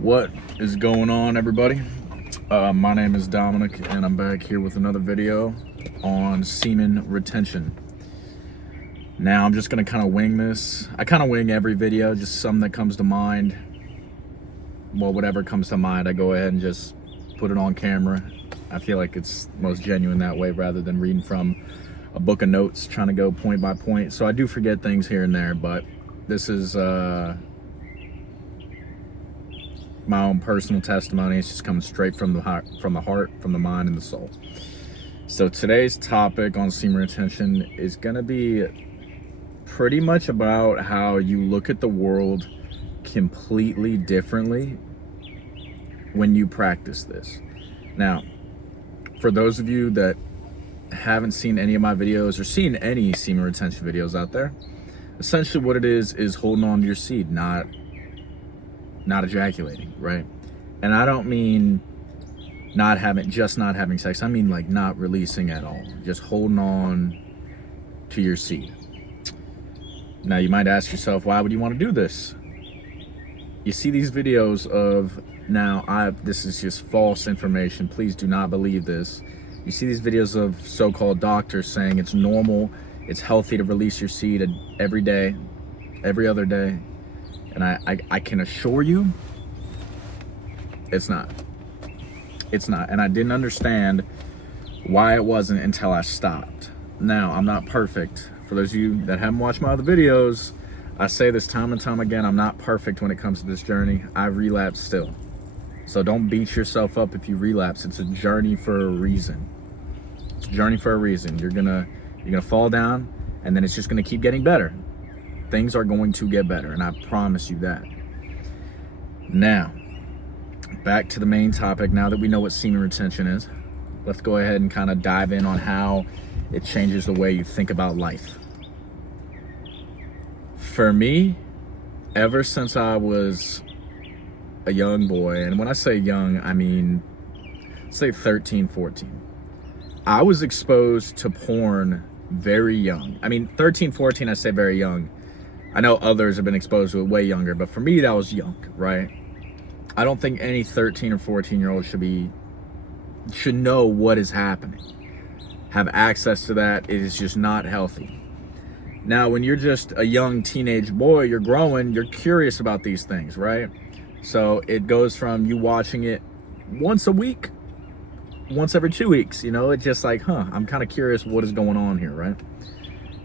What is going on, everybody? My name is Dominic, and I'm back here with another video on semen retention. Now, I'm just going to kind of wing this. I kind of wing every video, just something that comes to mind. Well, whatever comes to mind, I go ahead and just put it on camera. I feel like it's most genuine that way rather than reading from a book of notes, trying to go point by point. So I do forget things here and there, but this is my own personal testimony. It's just coming straight from the heart, from the mind, and the soul. So today's topic on semen retention is going to be pretty much about how you look at the world completely differently when you practice this. Now, for those of you that haven't seen any of my videos or seen any semen retention videos out there, essentially what it is holding on to your seed, not ejaculating, right? And I don't mean not having sex. I mean like not releasing at all, just holding on to your seed. Now you might ask yourself, why would you want to do this? You see these videos of, this is just false information, please do not believe this. You see these videos of so-called doctors saying it's normal, it's healthy to release your seed every day, every other day. And I can assure you, it's not. It's not. And I didn't understand why it wasn't until I stopped. Now, I'm not perfect. For those of you that haven't watched my other videos, I say this time and time again, I'm not perfect when it comes to this journey. I relapse still. So don't beat yourself up if you relapse. It's a journey for a reason. It's a journey for a reason. You're gonna fall down, and then it's just gonna keep getting better. Things are going to get better, and I promise you that. Now, back to the main topic. Now that we know what semen retention is, let's go ahead and kind of dive in on how it changes the way you think about life. For me, ever since I was a young boy, and when I say young, I mean, say 13, 14, I was exposed to porn very young. I mean, 13, 14, I say very young. I know others have been exposed to it way younger, but for me, that was young, right? I don't think any 13 or 14-year-old should know what is happening, have access to that. It is just not healthy. Now, when you're just a young teenage boy, you're growing, you're curious about these things, right? So it goes from you watching it once a week, once every 2 weeks, it's just like, I'm kind of curious what is going on here, right?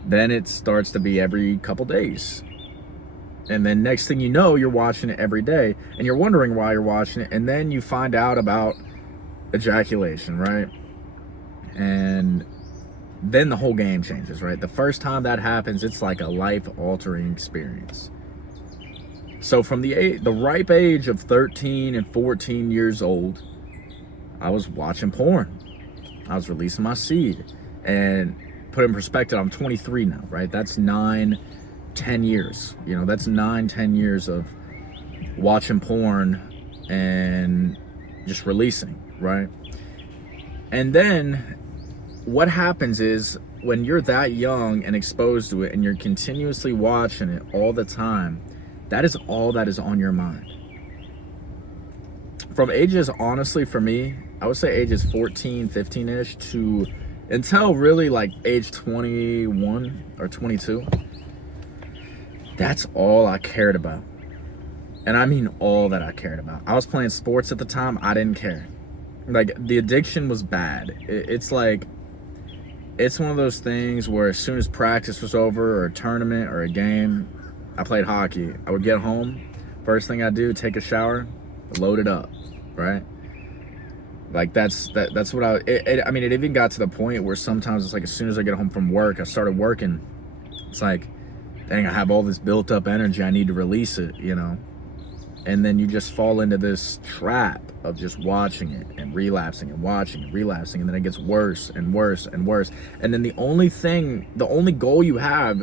Then it starts to be every couple days. And then next thing you know, you're watching it every day, and you're wondering why you're watching it. And then you find out about ejaculation, right? And then the whole game changes, right? The first time that happens, it's like a life-altering experience. So from the ripe age of 13 and 14 years old, I was watching porn. I was releasing my seed. And put in perspective, I'm 23 now, right? That's 9-10 years. That's 9-10 years of watching porn and just releasing, right? And then what happens is when you're that young and exposed to it and you're continuously watching it all the time, that is all that is on your mind. From ages, honestly, for me, I would say ages 14, 15-ish to until really like age 21 or 22, that's all I cared about. And I mean all that I cared about. I was playing sports at the time. I didn't care. Like, the addiction was bad. It's like, it's one of those things where as soon as practice was over or a tournament or a game, I played hockey. I would get home. First thing I'd do, take a shower, load it up, right? Like that's what I mean, it even got to the point where sometimes it's like as soon as I get home from work, I started working, it's like, dang, I have all this built up energy, I need to release it, and then you just fall into this trap of just watching it and relapsing and watching and relapsing, and then it gets worse and worse and worse, and then the only goal you have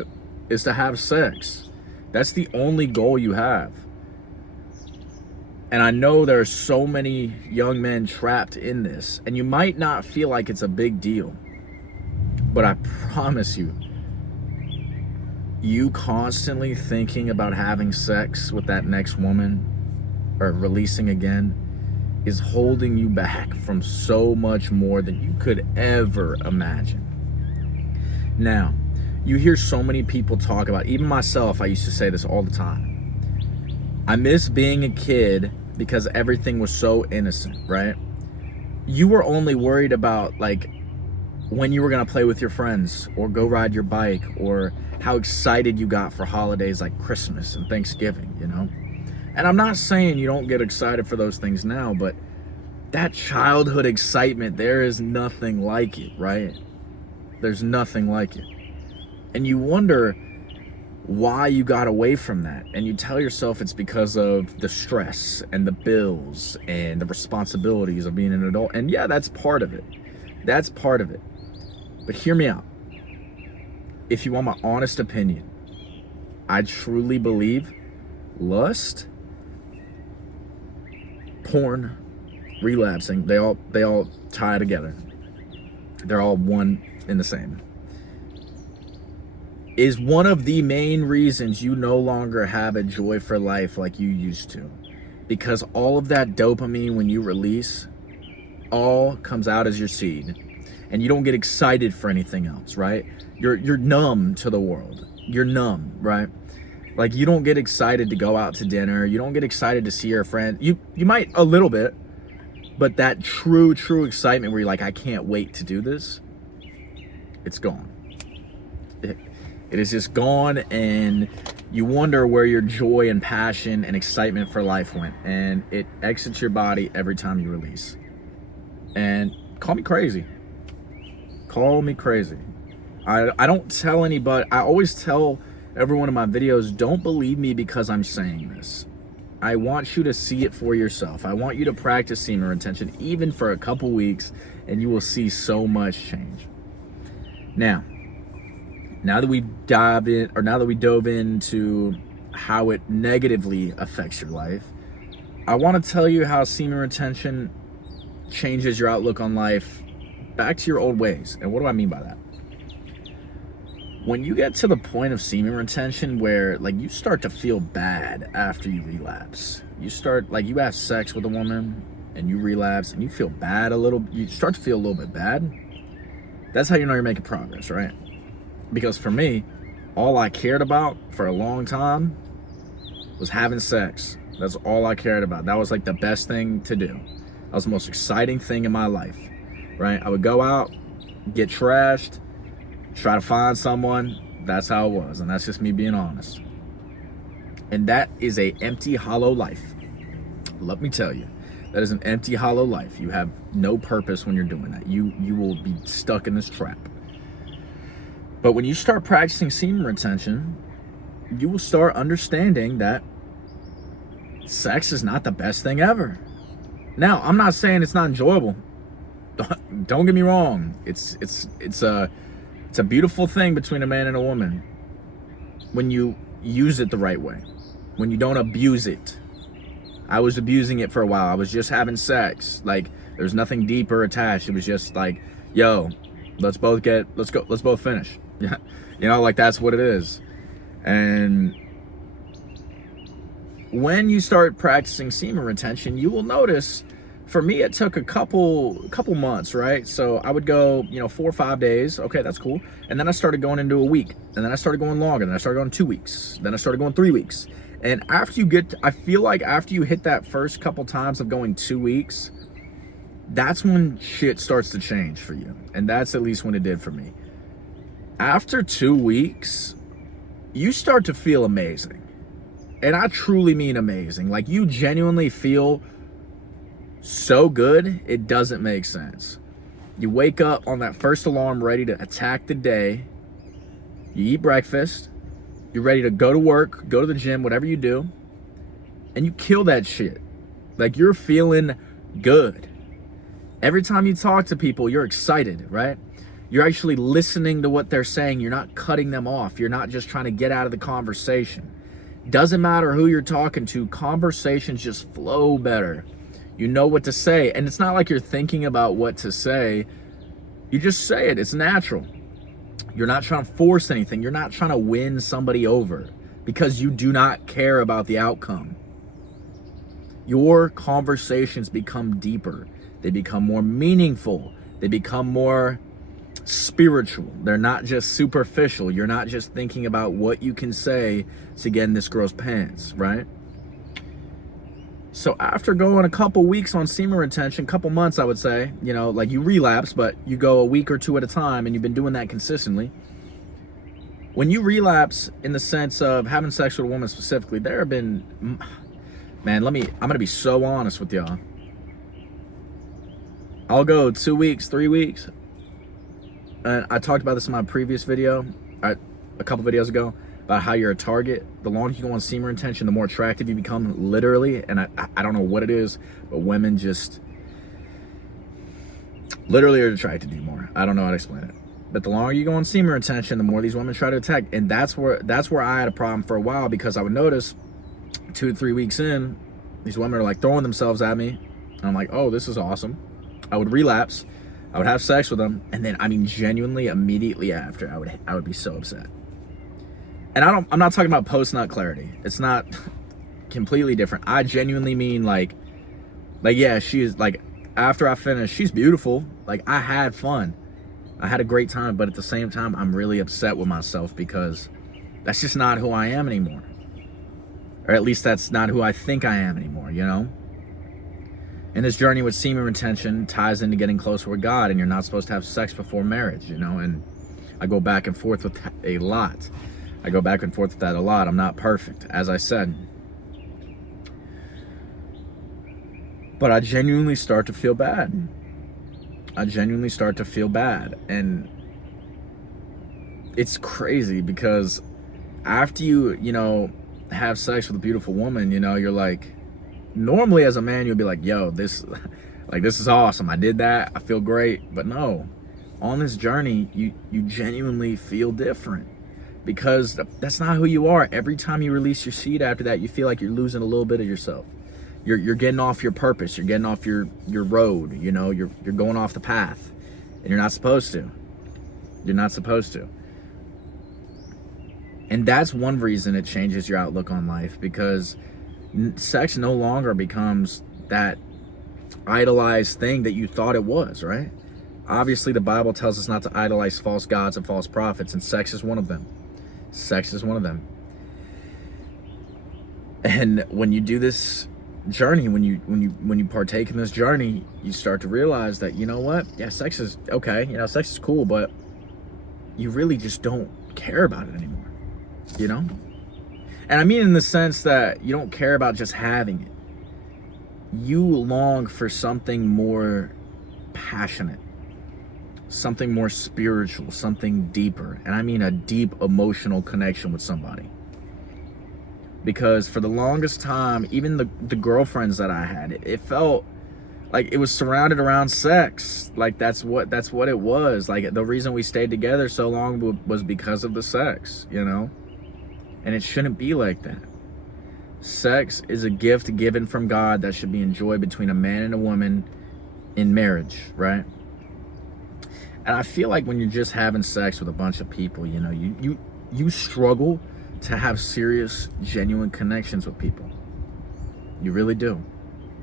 is to have sex. That's the only goal you have. And I know there are so many young men trapped in this, and you might not feel like it's a big deal, but I promise you, you constantly thinking about having sex with that next woman or releasing again is holding you back from so much more than you could ever imagine. Now, you hear so many people talk about, even myself, I used to say this all the time. I miss being a kid because everything was so innocent, right? You were only worried about like when you were gonna play with your friends or go ride your bike or how excited you got for holidays like Christmas and Thanksgiving, you know? And I'm not saying you don't get excited for those things now, but that childhood excitement, there is nothing like it, right? There's nothing like it. And you wonder why you got away from that. And you tell yourself it's because of the stress and the bills and the responsibilities of being an adult. And yeah, that's part of it. That's part of it. But hear me out. If you want my honest opinion, I truly believe lust, porn, relapsing, they all tie together. They're all one and the same. Is one of the main reasons you no longer have a joy for life like you used to. Because all of that dopamine when you release all comes out as your seed. And you don't get excited for anything else, right? You're numb to the world. You're numb, right? Like you don't get excited to go out to dinner. You don't get excited to see your friend. You might a little bit, but that true excitement where you're like, I can't wait to do this, it's gone. It is just gone, and you wonder where your joy and passion and excitement for life went, and it exits your body every time you release. And call me crazy. Call me crazy. I don't tell anybody. I always tell everyone in my videos, don't believe me because I'm saying this. I want you to see it for yourself. I want you to practice semen retention even for a couple weeks, and you will see so much change. Now that we dove into how it negatively affects your life, I want to tell you how semen retention changes your outlook on life back to your old ways. And what do I mean by that? When you get to the point of semen retention where like you start to feel bad after you relapse, you have sex with a woman and you relapse and you feel bad you start to feel a little bit bad. That's how you know you're making progress, right? Because for me, all I cared about for a long time was having sex. That's all I cared about. That was like the best thing to do. That was the most exciting thing in my life, right? I would go out, get trashed, try to find someone. That's how it was. And that's just me being honest. And that is an empty, hollow life. Let me tell you, that is an empty, hollow life. You have no purpose when you're doing that. You will be stuck in this trap. But when you start practicing semen retention, you will start understanding that sex is not the best thing ever. Now, I'm not saying it's not enjoyable. Don't get me wrong. It's a beautiful thing between a man and a woman when you use it the right way, when you don't abuse it. I was abusing it for a while. I was just having sex. Like there's nothing deeper attached. It was just like, yo, let's both finish. Yeah, you know, like that's what it is. And when you start practicing semen retention, you will notice, for me, it took a couple months, right? So I would go, 4 or 5 days. Okay, that's cool. And then I started going into a week. And then I started going longer. Then I started going 2 weeks. Then I started going 3 weeks. And I feel like after you hit that first couple times of going 2 weeks, that's when shit starts to change for you. And that's at least when it did for me. After 2 weeks, you start to feel amazing. And I truly mean amazing. Like you genuinely feel so good, it doesn't make sense. You wake up on that first alarm ready to attack the day. You eat breakfast. You're ready to go to work, go to the gym, whatever you do. And you kill that shit. Like you're feeling good. Every time you talk to people, you're excited, right? You're actually listening to what they're saying. You're not cutting them off. You're not just trying to get out of the conversation. Doesn't matter who you're talking to. Conversations just flow better. You know what to say. And it's not like you're thinking about what to say. You just say it. It's natural. You're not trying to force anything. You're not trying to win somebody over because you do not care about the outcome. Your conversations become deeper. They become more meaningful. They become more spiritual. They're not just superficial. You're not just thinking about what you can say to get in this girl's pants, right? So after going a couple weeks on semen retention, couple months, I would say, you know, like you relapse, but you go a week or two at a time and you've been doing that consistently. When you relapse in the sense of having sex with a woman specifically, there have been, man, I'm going to be so honest with y'all. I'll go 2 weeks, 3 weeks. And I talked about this in my previous video, a couple videos ago, about how you're a target. The longer you go on semen retention, the more attractive you become, literally. And I don't know what it is, but women just literally are attracted to you more. I don't know how to explain it. But the longer you go on semen retention, the more these women try to attack. And that's where I had a problem for a while, because I would notice 2 to 3 weeks in, these women are like throwing themselves at me. And I'm like, oh, this is awesome. I would relapse. I would have sex with them, and then, I mean, genuinely, immediately after, I would be so upset. And I'm not talking about post-nut clarity. It's not completely different. I genuinely mean, like, yeah, she is, like, after I finish, she's beautiful. Like, I had fun. I had a great time, but at the same time, I'm really upset with myself, because that's just not who I am anymore. Or at least that's not who I think I am anymore, you know? And this journey with semen retention ties into getting closer with God, and you're not supposed to have sex before marriage, you know? And I go back and forth with that a lot. I'm not perfect, as I said. But I genuinely start to feel bad. And it's crazy, because after you know, have sex with a beautiful woman, you know, you're like, normally as a man, you'll be like, yo, this is awesome. I did that. I feel great. But no, on this journey, you genuinely feel different, because that's not who you are. Every time you release your seed after that, you feel like you're losing a little bit of yourself. You're getting off your purpose. You're getting off your road. You know, you're going off the path, and you're not supposed to. And that's one reason it changes your outlook on life, because sex no longer becomes that idolized thing that you thought it was, right? Obviously, the Bible tells us not to idolize false gods and false prophets, and sex is one of them. And when you do this journey, when you partake in this journey, you start to realize that, you know what? Yeah, sex is okay. You know, sex is cool, but you really just don't care about it anymore, you know? And I mean in the sense that you don't care about just having it. You long for something more passionate, something more spiritual, something deeper. And I mean a deep emotional connection with somebody. Because for the longest time, even the girlfriends that I had, it felt like it was surrounded around sex. Like that's what it was. Like the reason we stayed together so long was because of the sex, you know? And it shouldn't be like that. Sex is a gift given from God that should be enjoyed between a man and a woman in marriage, right? And I feel like when you're just having sex with a bunch of people, you know, you struggle to have serious, genuine connections with people. You really do.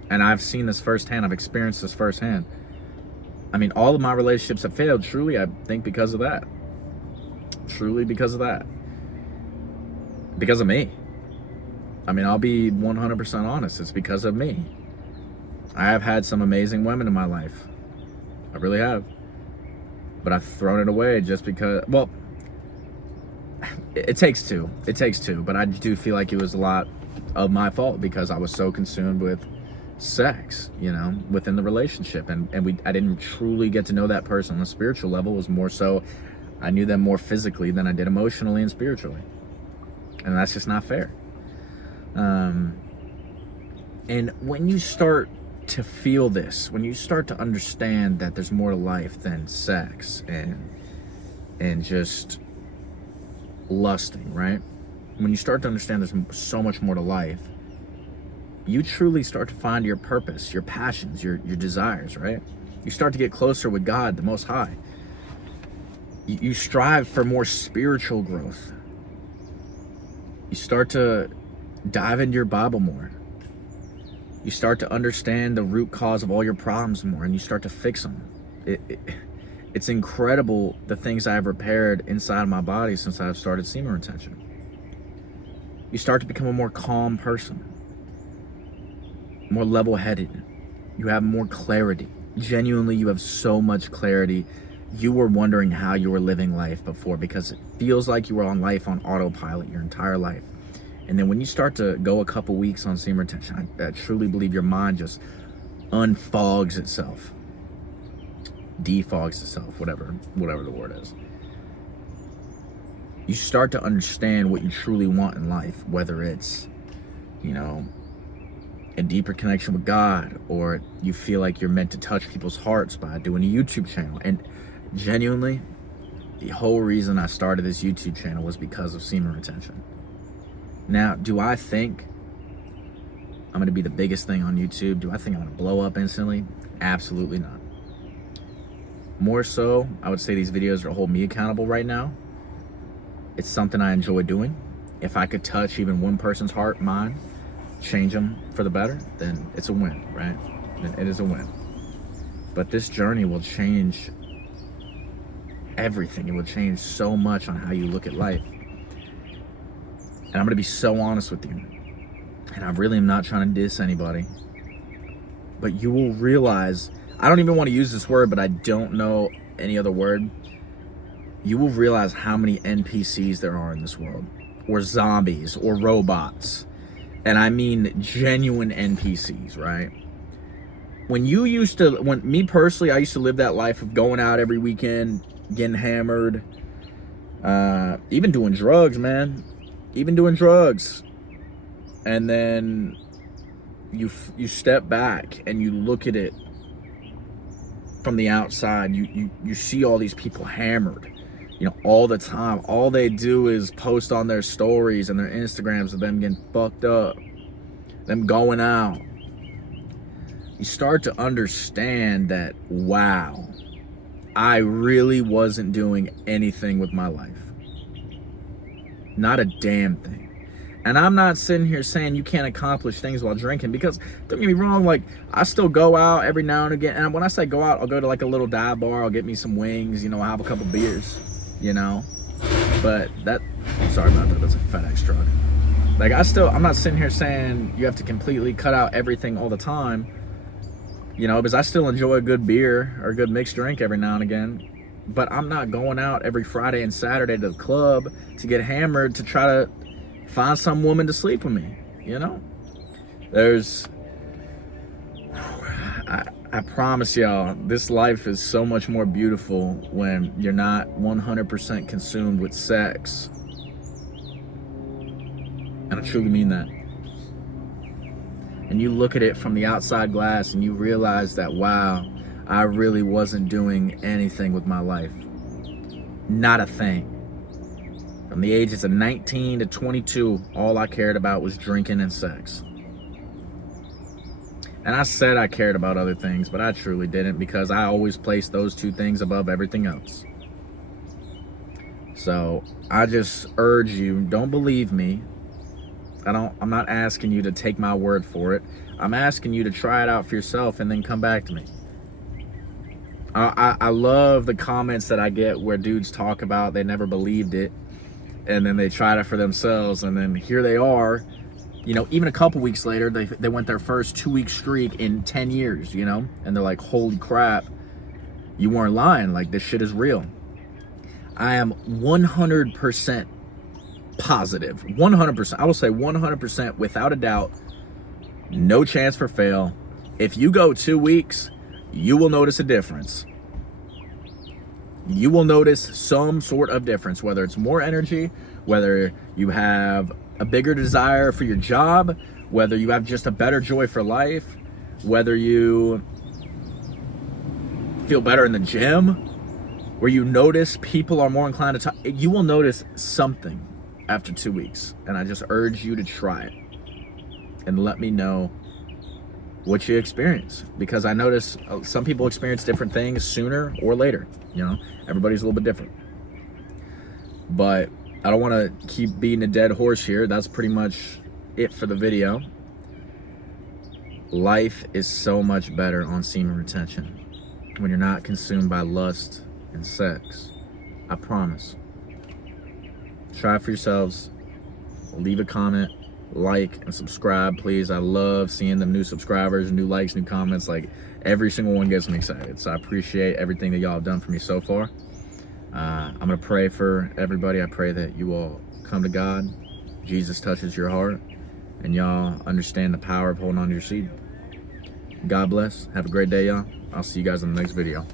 And I've seen this firsthand. I've experienced this firsthand. I mean, all of my relationships have failed, truly, I think, because of that. Truly because of that. Because of me. I mean, I'll be 100% honest. It's because of me. I have had some amazing women in my life. I really have. But I've thrown it away just because, well, it takes two. But I do feel like it was a lot of my fault, because I was so consumed with sex, you know, within the relationship. And I didn't truly get to know that person on a spiritual level. It was more so I knew them more physically than I did emotionally and spiritually. And that's just not fair. And when you start to feel this, when you start to understand that there's more to life than sex and just lusting, right? When you start to understand there's so much more to life, you truly start to find your purpose, your passions, your desires, right? You start to get closer with God, the Most High. You strive for more spiritual growth. You start to dive into your Bible more. You start to understand the root cause of all your problems more, and you start to fix them. It's incredible the things I've repaired inside of my body since I've started semen retention. You start to become a more calm person, more level-headed. You have more clarity. Genuinely, you have so much clarity. You were wondering how you were living life before, because it feels like you were on life on autopilot your entire life. And then when you start to go a couple weeks on semen retention, I truly believe your mind just unfogs itself, defogs itself, whatever the word is. You start to understand what you truly want in life, whether it's, you know, a deeper connection with God, or you feel like you're meant to touch people's hearts by doing a YouTube channel. And genuinely, the whole reason I started this YouTube channel was because of semen retention. Now, do I think I'm going to be the biggest thing on YouTube? Do I think I'm going to blow up instantly? Absolutely not. More so, I would say these videos are holding me accountable right now. It's something I enjoy doing. If I could touch even one person's heart, mind, change them for the better, then it's a win, right? Then it is a win. But this journey will change everything. It will change so much on how you look at life. And I'm going to be so honest with you. And I really am not trying to diss anybody. But you will realize, I don't even want to use this word, but I don't know any other word. You will realize how many NPCs there are in this world, or zombies, or robots. And I mean genuine NPCs, right? When me personally, I used to live that life of going out every weekend, getting hammered, even doing drugs, man. Even doing drugs. And then you step back and you look at it from the outside. You see all these people hammered, you know, all the time. All they do is post on their stories and their Instagrams of them getting fucked up, them going out. You start to understand that, wow, I really wasn't doing anything with my life. Not a damn thing. And I'm not sitting here saying you can't accomplish things while drinking, because don't get me wrong, like, I still go out every now and again. And when I say go out, I'll go to like a little dive bar, I'll get me some wings, you know, I'll have a couple beers, you know. But sorry about that, that's a FedEx truck. Like, I'm not sitting here saying you have to completely cut out everything all the time, you know, because I still enjoy a good beer or a good mixed drink every now and again. But I'm not going out every Friday and Saturday to the club to get hammered to try to find some woman to sleep with me, you know? I promise y'all, this life is so much more beautiful when you're not 100% consumed with sex. And I truly mean that. And you look at it from the outside glass and you realize that, wow, I really wasn't doing anything with my life. Not a thing. From the ages of 19 to 22, all I cared about was drinking and sex. And I said I cared about other things, but I truly didn't, because I always placed those two things above everything else. So I just urge you, don't believe me. I'm not asking you to take my word for it. I'm asking you to try it out for yourself and then come back to me. I love the comments that I get where dudes talk about they never believed it, and then they tried it for themselves, and then here they are, you know, even a couple weeks later, they went their first 2-week streak in 10 years, you know, and they're like, holy crap, you weren't lying, like, this shit is real. I am 100% positive, 100%, I will say 100% without a doubt, no chance for fail. If you go 2 weeks, you will notice a difference. You will notice some sort of difference, whether it's more energy, whether you have a bigger desire for your job, whether you have just a better joy for life, whether you feel better in the gym, where you notice people are more inclined to talk. You will notice something after 2 weeks, and I just urge you to try it and let me know what you experience, because I notice some people experience different things sooner or later. You know, everybody's a little bit different. But I don't want to keep beating a dead horse here. That's pretty much it for the video. Life is so much better on semen retention when you're not consumed by lust and sex. I promise. Try it for yourselves. Leave a comment, like, and subscribe, please. I love seeing the new subscribers, new likes, new comments. Like, every single one gets me excited. So I appreciate everything that y'all have done for me so far. I'm going to pray for everybody. I pray that you all come to God, Jesus touches your heart, and y'all understand the power of holding on to your seed. God bless. Have a great day, y'all. I'll see you guys in the next video.